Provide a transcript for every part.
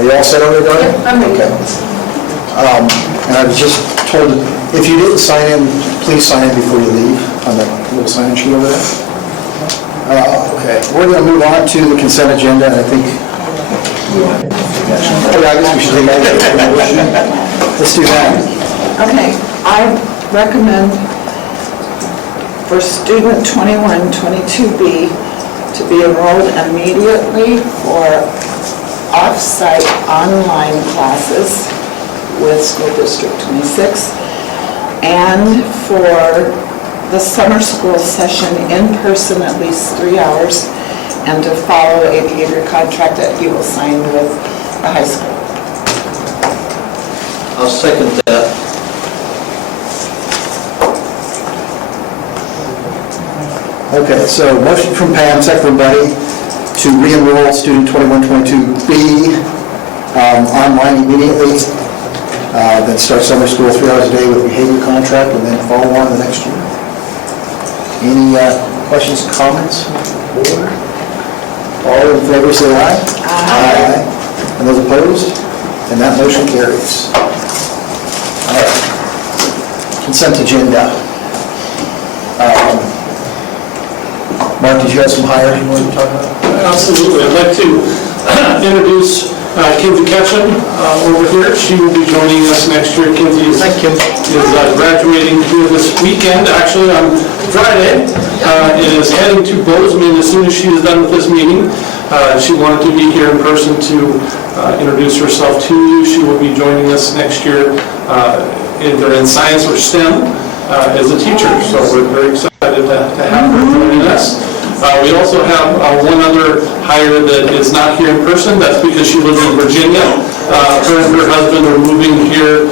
Are you all set over there, Darla? Yep, I'm ready. Okay. And I was just told, if you didn't sign in, please sign in before you leave on the little sign sheet over there. Okay, we're going to move on to the consent agenda, and I think, oh, yeah, I guess we should take that. Let's do that. Okay, I recommend for student 2122B to be enrolled immediately for off-site online classes with School District 26 and for the summer school session in person at least 3 hours and to follow a behavior contract that you will sign with the high school. I'll second that. Okay, so motion from Pam, second from Buddy, to re-enroll student 2122B online immediately, then start summer school 3 hours a day with behavior contract, and then follow on the next year. Any questions, comments? All in favor, say aye. Aye. And those opposed? And that motion carries. All right. Consent agenda. Mark, did you have some hires you wanted to talk about? Absolutely. I'd like to introduce Kinsey Ketchum over here. She will be joining us next year. Kinsey is graduating here this weekend, actually on Friday. Is heading to Bozeman as soon as she is done with this meeting. She wanted to be here in person to introduce herself to you. She will be joining us next year either in science or STEM as a teacher. So we're very excited to have her joining us. We also have one other hire that is not here in person. That's because she lives in Virginia. Her and her husband are moving here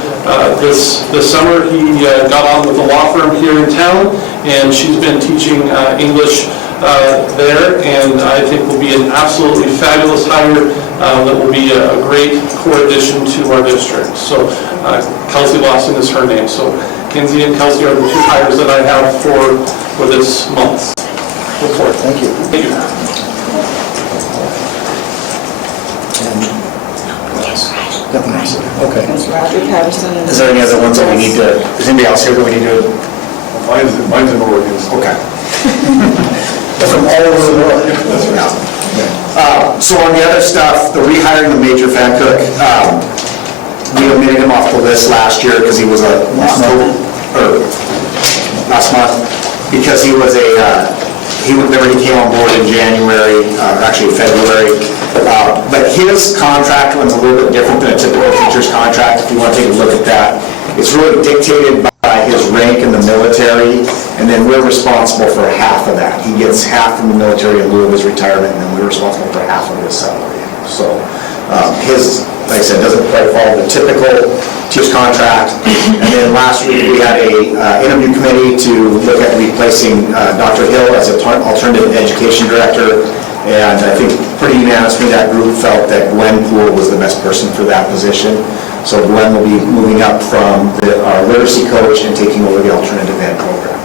this summer. He got on with a law firm here in town, and she's been teaching English there, and I think will be an absolutely fabulous hire that will be a great core addition to our district. So Kelsey Lawson is her name. So Kinsey and Kelsey are the two hires that I have for this month. Report, thank you. Thank you. Nothing else. Okay. There's Roger Patterson and... Is there any other ones that we need to, is anybody else here that we need to? Mine's in Oregon. Okay. They're from all over the world. So on the other stuff, the rehiring of Major Van Cook, we omitted him off the list last year because he was last month, because he was remember he came on board in January, actually February, but his contract runs a little bit different than a typical teacher's contract. If you want to take a look at that, it's really dictated by his rank in the military, and then we're responsible for half of that. He gets half from the military in lieu of his retirement, and then we're responsible for half of his salary. So his, like I said, doesn't quite follow the typical teacher's contract. And then last week we had a interview committee to look at replacing Dr. Hill as an alternative education director, and I think pretty unanimously that group felt that Glenn Poole was the best person for that position. So Glenn will be moving up from our literacy coach and taking over the alternative ed program.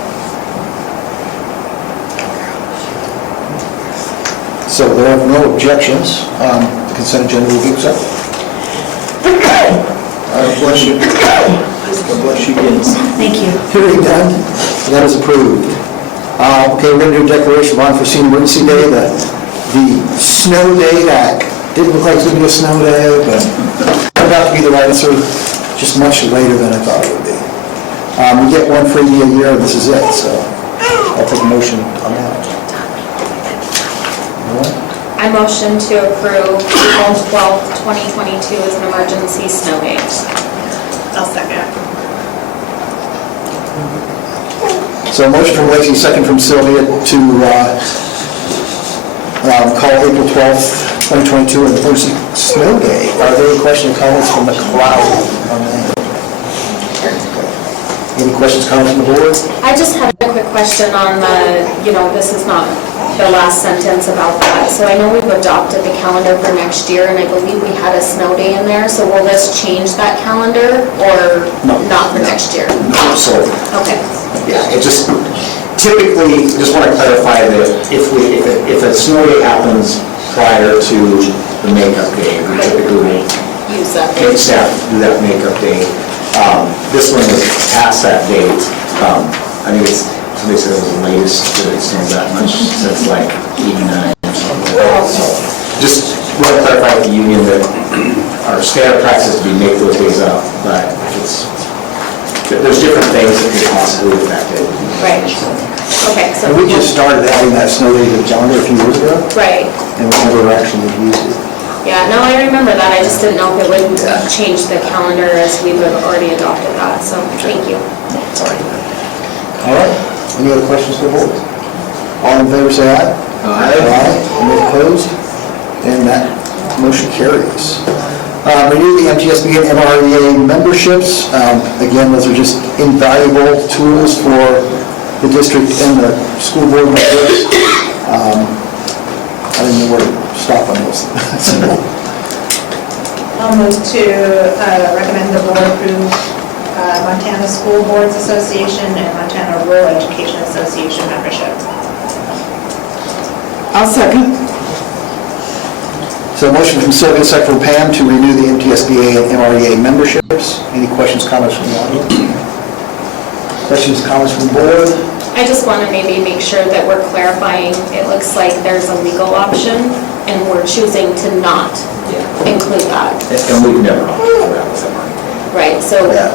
So there are no objections. The consent agenda will be accepted. Bless you. God bless you. Thank you. Hearing done, that is approved. Okay, we're going to do a declaration of unforeseen emergency day, the snow day that didn't look like it was going to be a snow day, but turned out to be the right answer, just much later than I thought it would be. We get one free a year, and this is it, so I'll take a motion on that. I motion to approve April 12th, 2022 as an emergency snow day. I'll second. So a motion from Lacey, second from Sylvia to call April 12th, 2022 an emergency snow day. Are there any questions or comments from the crowd on that? Any questions, comments from the board? I just had a quick question on this is not the last sentence about that. So I know we've adopted the calendar for next year, and I believe we had a snow day in there. So will this change that calendar or not for next year? No, so, Okay. yeah, it just, typically, just want to clarify that if a snow day happens prior to the makeup day, we typically will use that. paid staff to do that makeup day. This one was past that date. I think it's, somebody said it was the latest that it's been that much since like 89. So just want to clarify with the union that our standard practice is to make those days up, but there's different things that could possibly affect it. Right. Okay, so. And we just started adding that snow day to the calendar a few years ago, Right. and we never actually used it. Yeah, no, I remember that. I just didn't know if it would change the calendar as we've already adopted that, so thank you. Sorry. All right, any other questions for the board? All in favor, say aye. Aye. Any opposed? And that motion carries. Renew the MTSB and MREA memberships. Again, those are just invaluable tools for the district and the school board members. I didn't know where to stop on this. I'll move to recommend the board approve Montana School Boards Association and Montana Rural Education Association membership. I'll second. So a motion from Sylvia, second from Pam, to renew the MTSBA and MREA memberships. Any questions, comments from the audience? Questions, comments from the board? I just want to maybe make sure that we're clarifying, it looks like there's a legal option, and we're choosing to not include that. And we've never opted for that with MREA. Right, so, Yeah.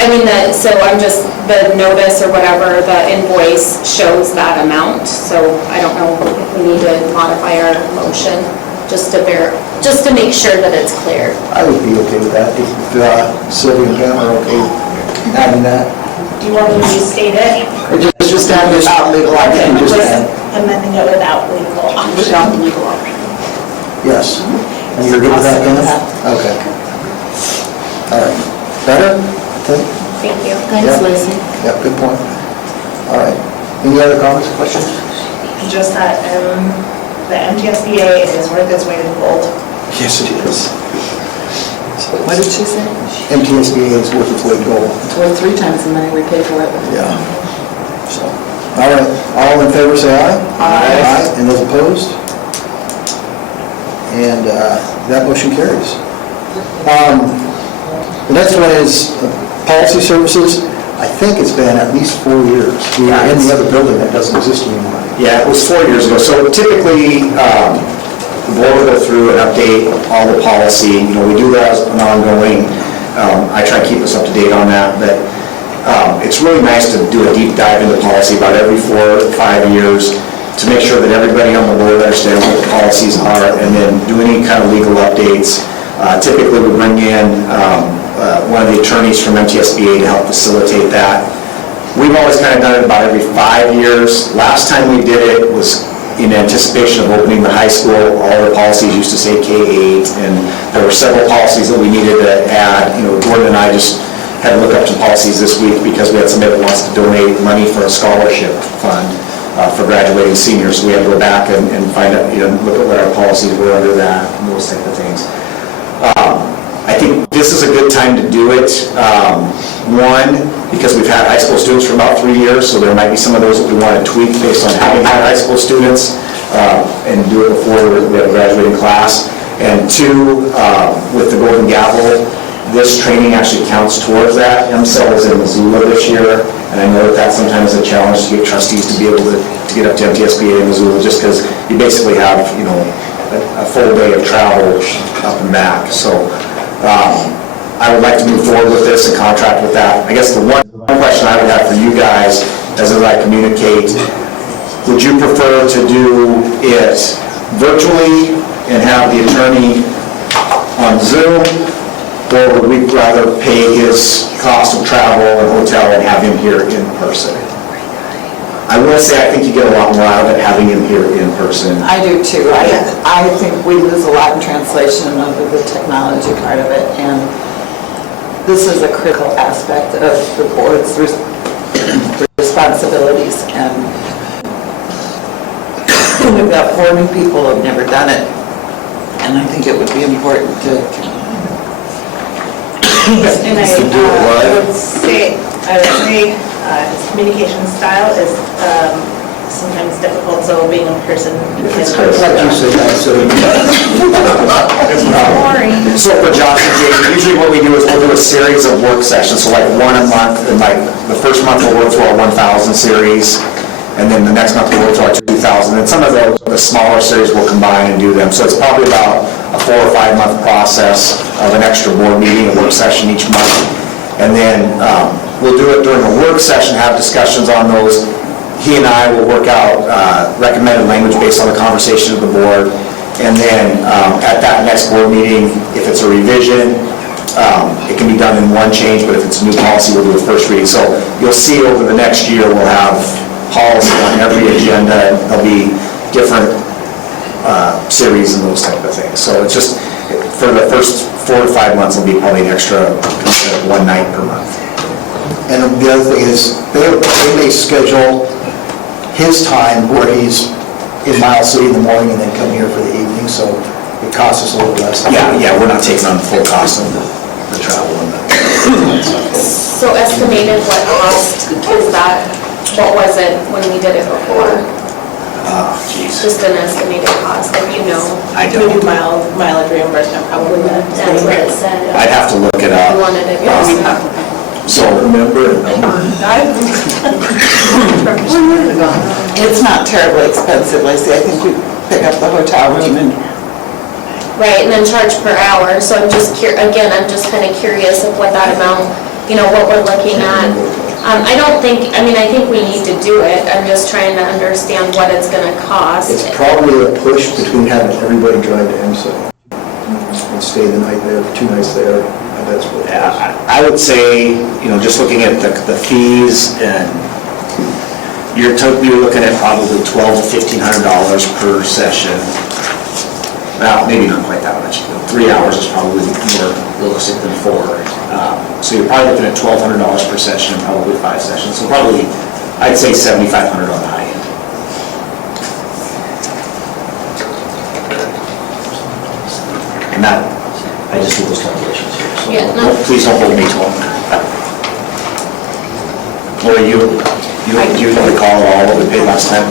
I mean, so I'm just, the notice or whatever, the invoice shows that amount, so I don't know if we need to modify our motion, just to make sure that it's clear. I would be okay with that, if Sylvia and Pam are okay with adding that. Do you want me to restate it? Or just add without legal option, just add, Amending it without legal option. Without the legal option. yes. And you're good with that, Pam? Okay. All right. Better? Okay. Thank you. Thanks, Lacey. Yep, good point. All right. Any other comments, questions? Just that the MTSBA is worth its weight in gold. Yes, it is. What did she say? MTSBA is worth its weight in gold. It's worth 3 times the money we pay for it. Yeah. So, all right, all in favor, say aye. Aye. And those opposed? And that motion carries. The next one is policy services. I think it's been at least 4 years. We are in the other building that doesn't exist anymore. Yeah, it was 4 years ago. So typically, the board will go through and update all the policy. You know, we do that as an ongoing. I try to keep us up to date on that, but it's really nice to do a deep dive into policy about every 4 or 5 years to make sure that everybody on the board understands what the policies are, and then do any kind of legal updates. Typically, we bring in one of the attorneys from MTSBA to help facilitate that. We've always kind of done it about every 5 years. Last time we did it was in anticipation of opening the high school. All the policies used to say K-8, and there were several policies that we needed to add. You know, Gordon and I just had to look up some policies this week because we had somebody that wants to donate money for a scholarship fund for graduating seniors. So we had to go back and find out, you know, look at what our policies were under that, and those type of things. I think this is a good time to do it. One, because we've had high school students for about 3 years, so there might be some of those that we want to tweak based on having had high school students and do it before we have a graduating class. And two, with the Golden Gavel, this training actually counts towards that. MCEL is in Missoula this year, and I know that that's sometimes a challenge to get trustees to be able to get up to MTSBA in Missoula, just because you basically have, you know, a full day of travel up and back. So I would like to move forward with this and contract with that. I guess the one question I would have for you guys, as I communicate, would you prefer to do it virtually and have the attorney on Zoom, or would we rather pay his cost of travel and hotel and have him here in person? I will say, I think you get a lot more out of it having him here in person. I do too. I think we lose a lot in translation of the technology part of it, and this is a critical aspect of the board's responsibilities, and we've got 4 new people who have never done it, and I think it would be important to. And I would say his communication style is sometimes difficult, so being in person. It's like you say that, so. Boring. So for Josh and Jake, usually what we do is we'll do a series of work sessions, so like one a month, and like the first month we'll work through our 1,000 series, and then the next month we'll work through our 2,000, and some of the smaller series we'll combine and do them. So it's probably about a 4 or 5 month process of an extra board meeting, a work session each month. And then we'll do it during a work session, have discussions on those. He and I will work out recommended language based on the conversation of the board. And then at that next board meeting, if it's a revision, it can be done in one change, but if it's a new policy, we'll do a first reading. So you'll see over the next year, we'll have policy on every agenda. There'll be different series and those type of things. So it's just, for the first 4 to 5 months, it'll be probably an extra one night per month. And the other thing is, they may schedule his time where he's in Miles City in the morning and then come here for the evening, so it costs us a little less. Yeah, we're not taking on the full cost of the travel and the... So estimated what cost is that? What was it when we did it before? Geez, Just an estimated cost, if you know. I We do don't. mileage reimbursement, probably. That's what it said. I'd have to look it I up. wanted to Yeah, we go. have. So remember, It's not terribly expensive, Lacey. I think we pick up the hotel room and Right, and then charge per hour, so I'm just again, I'm just kind of curious of what that amount, what we're looking at. I don't think, I think we need to do it, I'm just trying to understand what it's gonna cost. It's probably a push between having everybody drive to EMSA and stay the night there, 2 nights there. And that's what it is. I would say, just looking at the fees, and you're looking at probably $1,200 to $1,500 per session. Well, maybe not quite that much. 3 hours is probably more realistic than 4. So you're probably looking at $1,200 per session, and probably 5 sessions. So probably, I'd say $7,500 on the high end. And that, I just did those calculations here. So Yeah, no. please don't hold me to them. Lori, you recall all what we paid last time?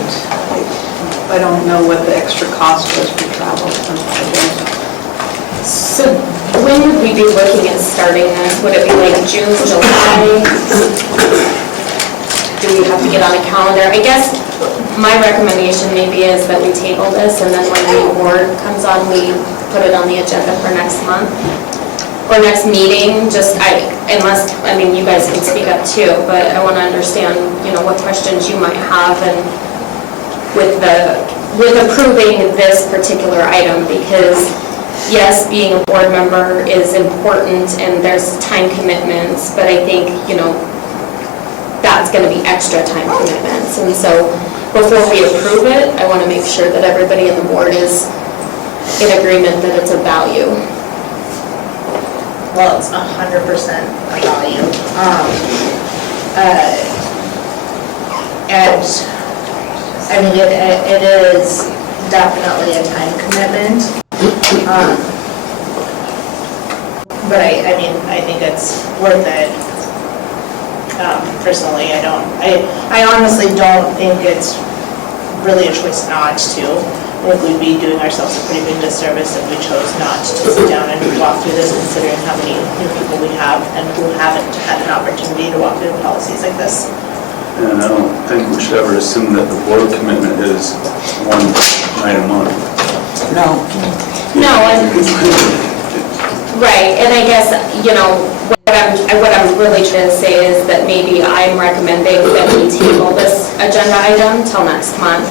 I don't know what the extra cost was for travel. So when would we be looking at starting this? Would it be like June, July? Do we have to get on a calendar? I guess my recommendation maybe is that we table this, and then when the award comes on, we put it on the agenda for next month. Or next meeting, unless, you guys can speak up too, but I want to understand, what questions you might have and with approving this particular item, because yes, being a board member is important and there's time commitments, but I think, that's going to be extra time commitments. And so before we approve it, I want to make sure that everybody in the board is in agreement that it's a value. Well, it's 100% a value. And it is definitely a time commitment. But I think it's worth it. Personally, I honestly don't think it's really a choice not to. I think we'd be doing ourselves a pretty big disservice if we chose not to sit down and walk through this, considering how many new people we have and who haven't had an opportunity to walk through policies like this. And I don't think we should ever assume that the board commitment is one night a month. no. No, right, and I guess, what I'm really trying to say is that maybe I'm recommending that we table this agenda item till next month.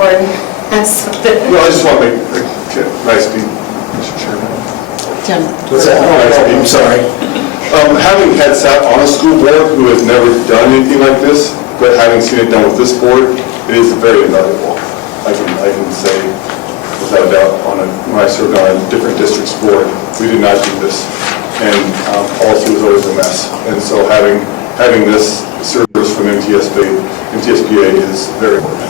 Gordon has something. Well, I just want to make a nice speak, Mr. Chairman. Tim, What's that? Oh, I'm sorry. Having had sat on a school board who has never done anything like this, but having seen it done with this board, it is very invaluable. I can say without a doubt, when I served on a different district's board, we did not do this, and policy was always a mess. And so having this service from MTSBA is very important.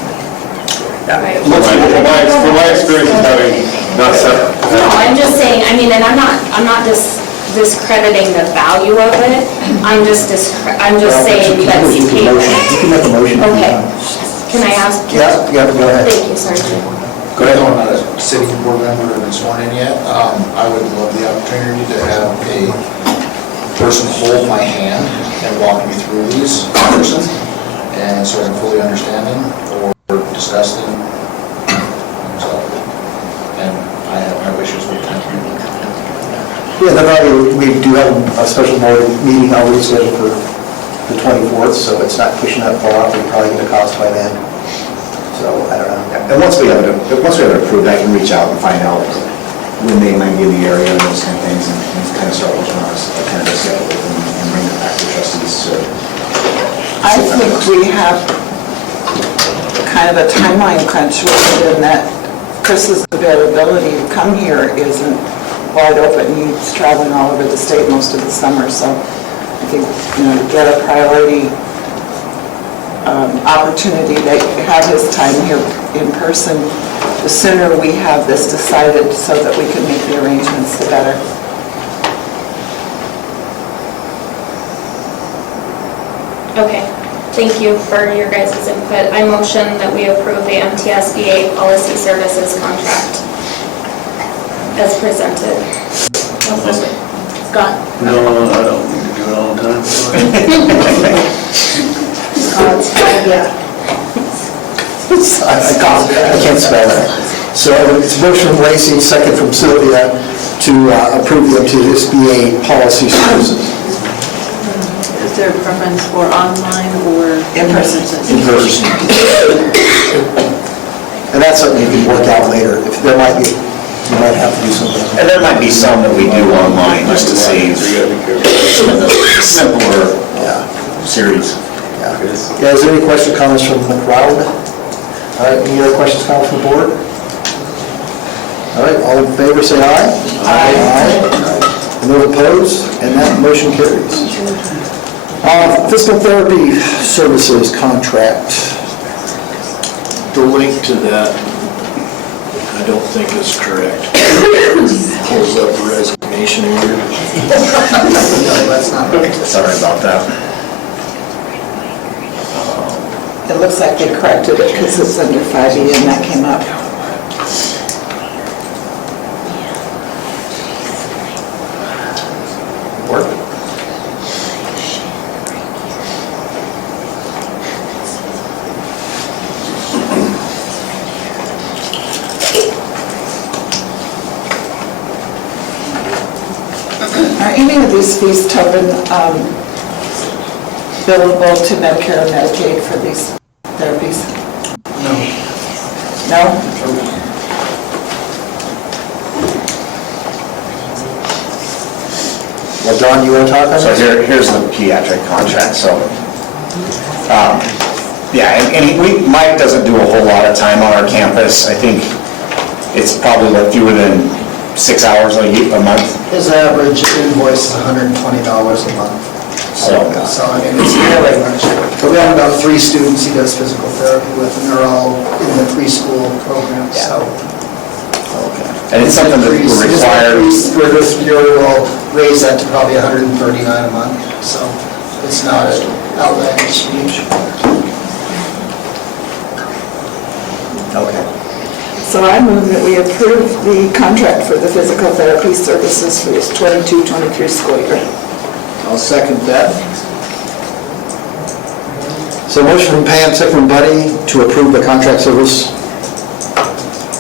Right. From my experience of having not sat. No, I'm just saying, and I'm not discrediting the value of it, I'm just saying that we table it. You can make a motion. Okay. Can I ask? Yeah, go ahead. Thank you, Sergeant. Go ahead. I'm not a city board member and been sworn in yet. I would love the opportunity to have a person hold my hand and walk me through these in person, and so I can fully understand them or discuss them. So, and I have my wishes with time. Yeah, then we do have a special board meeting already scheduled for the 24th, so it's not pushing that far off. We probably get a cost by then. So, I don't know. And once we have it approved, I can reach out and find out when they might be in the area and those kind of things, and kind of start working on a kind of a schedule and bring it back to trustees. So, I think we have kind of a timeline crunch with it, in that Chris's availability to come here isn't wide open. He's traveling all over the state most of the summer, so I think, to get a priority opportunity to have his time here in person, the sooner we have this decided so that we can make the arrangements, the better. Okay, thank you for your guys' input. I motion that we approve the MTSBA policy services contract as presented. Scott? No, I don't need to do it all the time. Yeah. I can't spell that. So it's a motion from Lacey, second from Sylvia, to approve the MTSBA policy services. Is there a preference for online or? In person. In person. And that's something you can work out later. If there might be, you might have to do something. and there might be some that we do online just to save some of the simpler series. Yeah, is there any questions, comments from the crowd? All right, any other questions, comments from the board? All right, all in favor, say aye. Aye. And those opposed, and that motion carries. Physical therapy services contract. The link to that, I don't think is correct. Pulls up the resignation order. That's not. Sorry about that. It looks like they corrected it because it's under 5E and that came up. Work. Are any of these fees, Tobin, billable to Medicare and Medicaid for these therapies? No. No? Well, Don, you want to talk on So this? here's the pediatric contract, so, yeah, Mike doesn't do a whole lot of time on our campus. I think it's probably like fewer than 6 hours a month. His average invoice is $120 a month. So, I mean, it's very much, but we have about 3 students he does physical therapy with, and they're all in the preschool program, so. and it's something that His we're required. increase for this year will raise that to probably $139 a month, so it's not an outlandish huge. Okay. So I move that we approve the contract for the physical therapy services for this 22-23 school year. I'll second that. So motion from Pam, second from Buddy, to approve the contract service,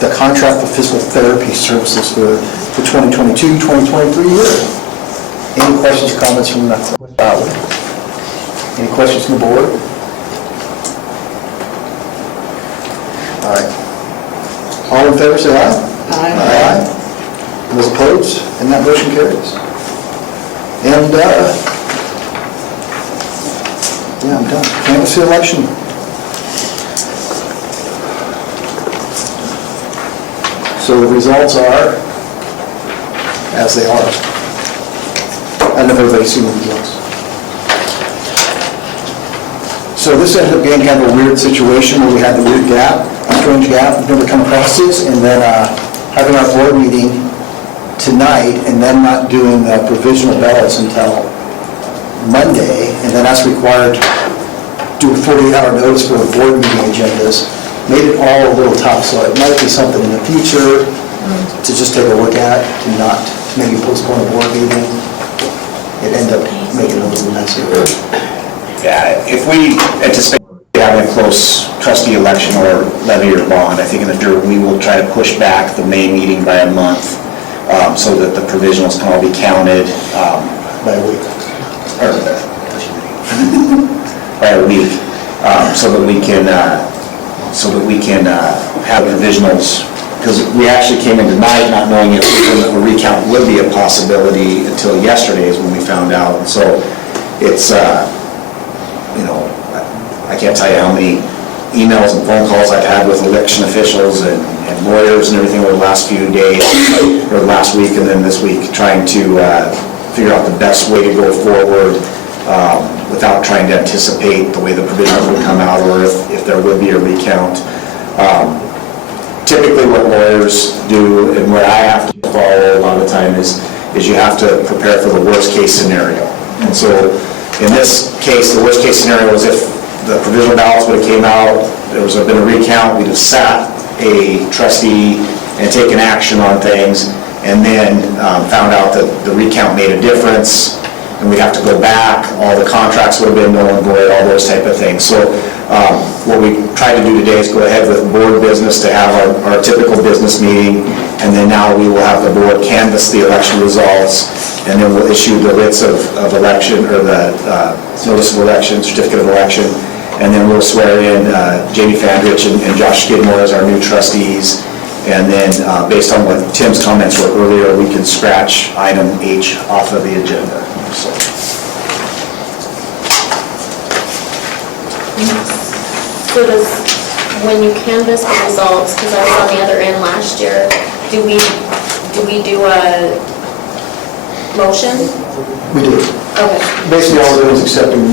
the contract for physical therapy services for the 2022-2023 year. Any questions or comments from the crowd? Any questions from the board? All right. All in favor, say aye. Aye. Those opposed, and that motion carries. And, yeah, I'm done. Canvass election. So the results are as they are. I don't know if everybody's seen the results. So this ended up being kind of a weird situation where we had the weird gap, a strange gap, we've never come across this, and then having our board meeting tonight and then not doing the provisional ballots until Monday, and then us required to do a 48-hour notice for the board meeting agendas. made it all a little tough, so it might be something in the future to just take a look at, to not maybe postpone a board meeting. It ended up making it a little messier. Yeah, if we anticipate having a close trustee election or levy or bond, I think in the dirt, we will try to push back the May meeting by a month so that the provisionals can all be counted By a week. or by a week, so that we can have provisionals, because we actually came in tonight not knowing if a recount would be a possibility until yesterday is when we found out. So it's, I can't tell you how many emails and phone calls I've had with election officials and lawyers and everything over the last few days, or last week and then this week, trying to figure out the best way to go forward without trying to anticipate the way the provisionals would come out or if there would be a recount. Typically what lawyers do and what I have to follow a lot of the time is you have to prepare for the worst case scenario. And so in this case, the worst case scenario was if the provisional ballots would have came out, there was been a recount, we'd have sat a trustee and taken action on things, and then found out that the recount made a difference, and we'd have to go back, all the contracts would have been null and void, all those type of things. So what we tried to do today is go ahead with board business to have our typical business meeting, and then now we will have the board canvass the election results, and then we'll issue the writs of election, or the notice of election, certificate of election, and then we'll swear in Jamie Fandrich and Josh Skidmore as our new trustees. And then, based on what Tim's comments were earlier, we can scratch item H off of the agenda. So. So does, when you canvass the results, because I was on the other end last year, do we do a motion? We do. Okay. Basically, all we're doing is accepting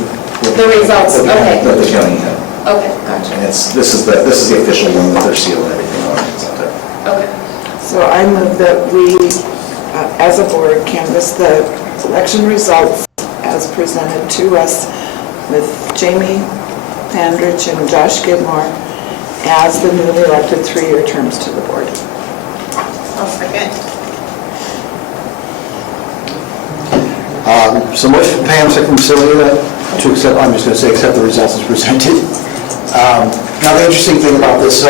The results, okay. That the county had. Okay, gotcha. And this is the official one with their seal and everything on it. It's out there. Okay. So I move that we, as a board, canvass the election results as presented to us with Jamie Fandrich and Josh Skidmore as the newly elected 3-year terms to the board. I'll second. So motion from Pam, second from Celia to accept, I'm just going to say accept the results as presented. Now the interesting thing about this, so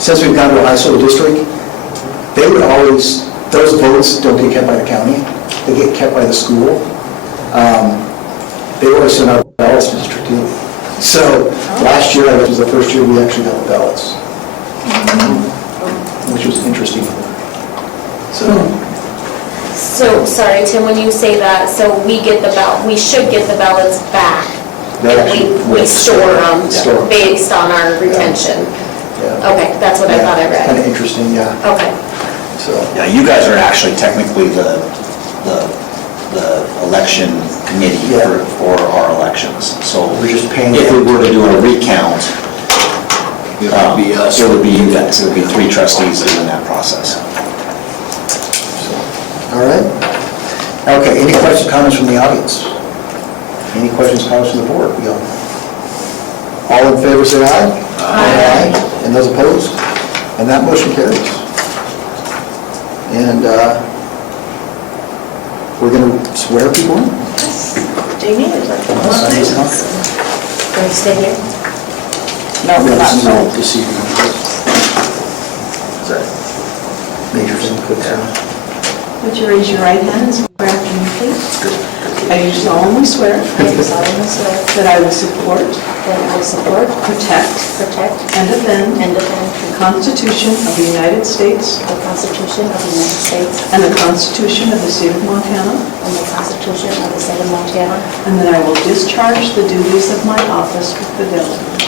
since we've gone to a high school district, they would always, those votes don't get kept by the county, they get kept by the school. They always send out ballots to District 2. So last year, I guess was the first year we actually got the ballots, which was interesting. So, sorry, Tim, when you say that, so we get the we should get the ballots back. They And actually we store them Store 'em. based on our retention. Yeah. Okay, that's what I thought I Kind of read. interesting, yeah. Okay. So, Yeah, you guys are actually technically the election committee Yeah. for our elections. So We're just paying if we them. were to do a recount, It would be us. it would be you guys. It would be 3 trustees doing that process. all right. Okay, any questions, comments from the audience? Any questions, comments from the board? We all in favor, say aye. Aye. And those opposed? And that motion carries. And we're going to swear people in? Jamie, would you like to come up Sign this next? contract. Can we stay here? No, we're not. No, this evening. Is that major thing, quick thing? Would you raise your right hand and swear after me, please? I do solemnly swear I do solemnly swear that I will support, that I will support, protect, protect, and defend and defend the Constitution of the United States the Constitution of the United States and the Constitution of the State of Montana, and the Constitution of the State of Montana, and that I will discharge the duties of my office with fidelity.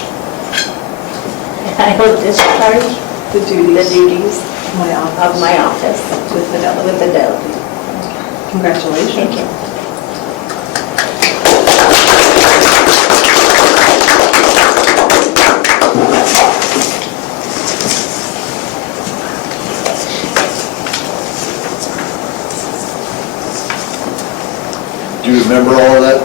and I will discharge The the duties duties of my of office my office with fidelity. with fidelity. Congratulations. Thank you. Do you remember all of that?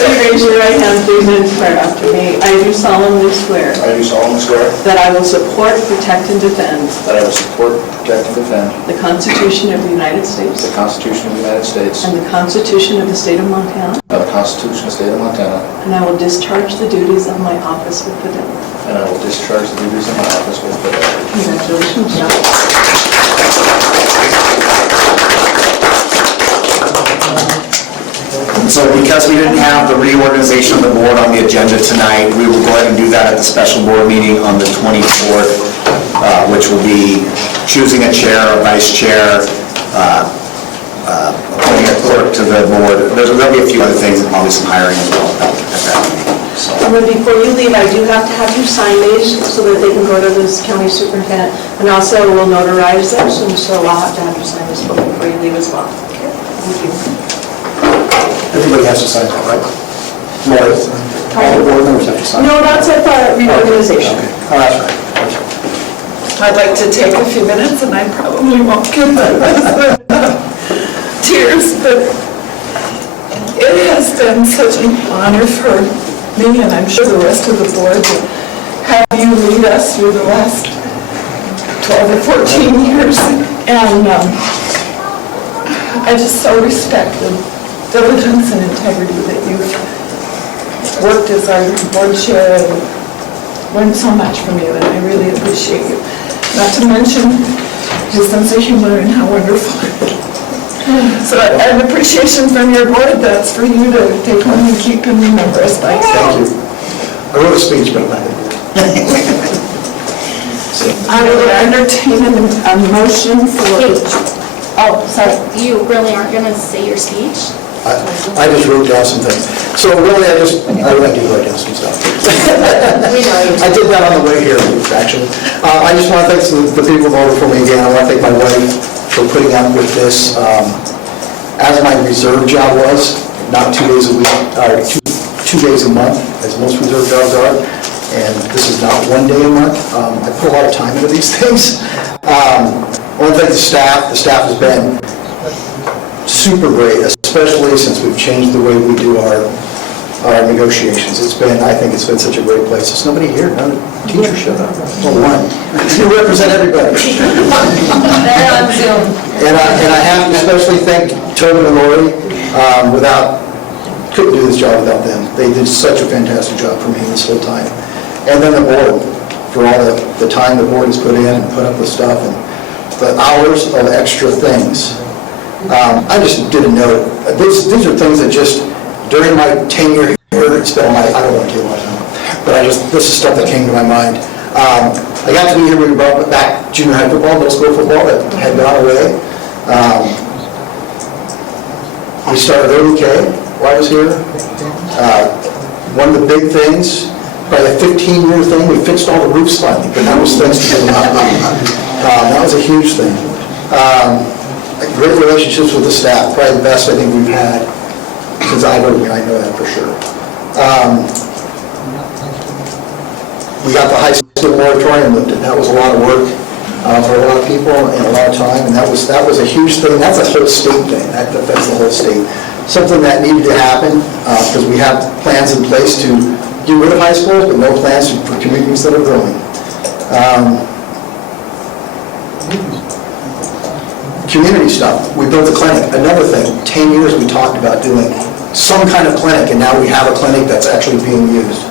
Raise your right hand, please, and swear after me. I do solemnly swear I do solemnly swear that I will support, protect, and defend that I will support, protect, and defend the Constitution of the United States the Constitution of the United States and the Constitution of the State of Montana, and the Constitution of the State of Montana, and I will discharge the duties of my office with fidelity. and I will discharge the duties of my office with fidelity. Congratulations, John. So because we didn't have the reorganization of the board on the agenda tonight, we will go ahead and do that at the special board meeting on the 24th, which will be choosing a chair, a vice chair, appointing a clerk to the board. There'll be a few other things, and probably some hiring as well at that meeting. So, And then before you leave, I do have to have you sign these so that they can go to this county superintendent. And also, we'll notarize this, and so I'll have to have you sign this book before you leave as well. Okay? Thank you. Everybody has to sign that, right? Lori, all the board members have to sign. No, that's at the reorganization. Okay. Oh, that's right. I'd like to take a few minutes, and I probably won't get tears, but it has been such an honor for me, and I'm sure the rest of the board, to have you lead us through the last 12 or 14 years. And I just so respect the diligence and integrity that you've worked as our board chair and learned so much from you, and I really appreciate you. Not to mention his sense of humor and how wonderful. So an appreciation from your board, that's for you to take home and keep and remember us by. Thank you. I wrote a speech, but I'm not going to do it. I will entertain a motion for, Oh, sorry, you really aren't gonna say your speech? I just wrote down some things. So really, I like to write down some stuff. We know you. I did that on the way here, actually. I just want to thank the people who voted for me again. I want to thank my wife for putting up with this. As my reserve job was, not 2 days a week, or two days a month, as most reserve jobs are, and this is not 1 day a month. I put a lot of time into these things. I want to thank the staff. The staff has been super great, especially since we've changed the way we do our negotiations. I think it's been such a great place. There's nobody here, none of the teachers showed up. Well, one. You represent everybody. They're on Zoom. And I have to especially thank Tobin and Lori. Couldn't do this job without them. They did such a fantastic job for me this whole time. And then the board, for all the time the board has put in and put up with stuff and the hours of extra things. I just did a note. These are things that just, during my tenure here, it's been I don't want to tell you what, but this is stuff that came to my mind. I got to be here when we brought back junior high football, middle school football that had gone away. We started early K while I was here. One of the big things, probably a 15-year thing, we fixed all the roofs finally, but that was thanks to them. That was a huge thing. Great relationships with the staff, probably the best I think we've had since I've been here, I know that for sure. We got the high school moratorium lifted. That was a lot of work for a lot of people and a lot of time, and that was a huge thing. That's a whole state thing. That affects the whole state. Something that needed to happen because we have plans in place to get rid of high schools, but no plans for communities that are growing. Community stuff. We built a clinic. Another thing, 10 years we talked about doing some kind of clinic, and now we have a clinic that's actually being used.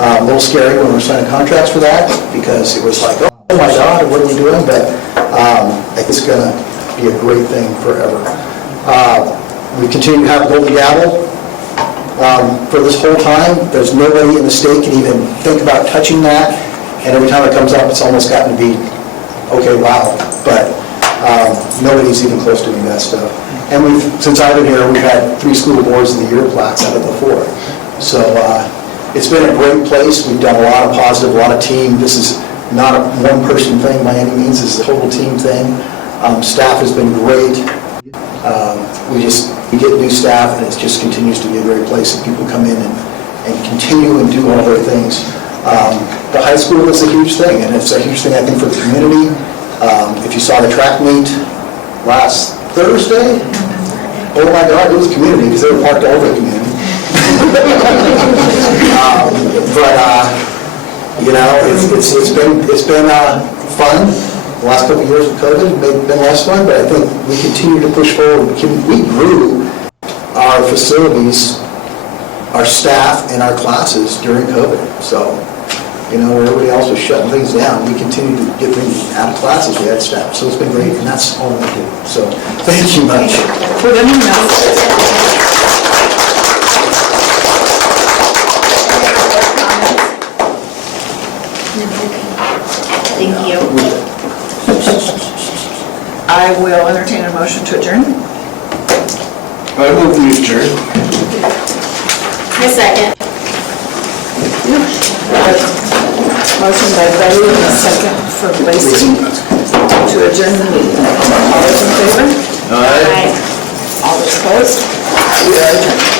A little scary when we're signing contracts for that, because it was like, oh my God, what are we doing? But I think it's going to be a great thing forever. We continue to have Golden Gavel for this whole time. There's nobody in the state can even think about touching that, and every time it comes up, it's almost gotten to be, okay, wow. But nobody's even close to doing that stuff. And since I've been here, we've had 3 school boards of the year plaques out of the 4. So it's been a great place. We've done a lot of positive, a lot of team. This is not a one-person thing by any means. This is a total team thing. Staff has been great. We get new staff, and it just continues to be a great place. And people come in and continue and do all their things. The high school is a huge thing, and it's a huge thing, I think, for the community. If you saw the track meet last Thursday, oh my God, it was community, because they were parked all over the community. But, you know, it's been fun. The last couple of years of COVID may have been less fun, but I think we continue to push forward. We grew our facilities, our staff, and our classes during COVID. So, you know, where everybody else was shutting things down, we continued to get things out of classes, we had staff. So it's been great, and that's all we do. So, thank you much. Would anyone else? Thank you. I will entertain a motion to adjourn. I move we adjourn. I second. Motion by Betty and a second for Lacey to adjourn the meeting. All those in favor? Aye. All those opposed? We are adjourned.